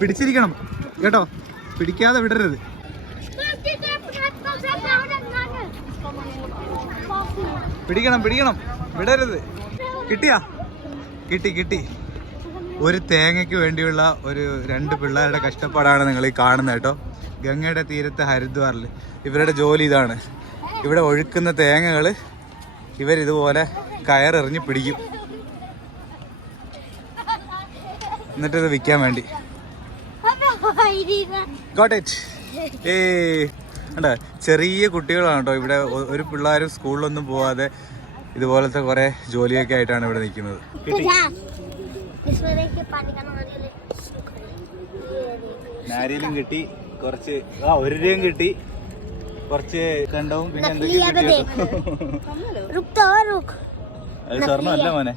പിടിച്ചിരിക്കണം കേട്ടോ, പിടിക്കാതെ വിടരുത്. പിടിക്കണം പിടിക്കണം, വിടരുത്. കിട്ടിയാ? കിട്ടി. ഒരു തേങ്ങയ്ക്ക് വേണ്ടിയുള്ള ഒരു 2 പിള്ളേരുടെ കഷ്ടപ്പാടാണ് നിങ്ങൾ ഈ കാണുന്നത് കേട്ടോ. ഗംഗയുടെ തീരത്ത് ഹരിദ്വാറിൽ ഇവരുടെ ജോലി ഇതാണ്. ഇവിടെ ഒഴുക്കുന്ന തേങ്ങകൾ ഇവരിതുപോലെ കയറെറിഞ്ഞ് പിടിക്കും, എന്നിട്ടിത് വിൽക്കാൻ വേണ്ടി. Got it. കണ്ടോ, ചെറിയ കുട്ടികളാണ് കേട്ടോ ഇവിടെ. ഒരു പിള്ളേരും സ്കൂളിലൊന്നും പോവാതെ ഇതുപോലത്തെ കുറെ ജോലിയൊക്കെ ആയിട്ടാണ് ഇവിടെ നിൽക്കുന്നത്. നാരിയിലും കിട്ടി കുറച്ച്, 1 രൂപയും കിട്ടി, കുറച്ച് കണ്ടവും, പിന്നെ എന്തൊക്കെയോ കിട്ടി. അത് സ്വർണ്ണമല്ല മോനെ.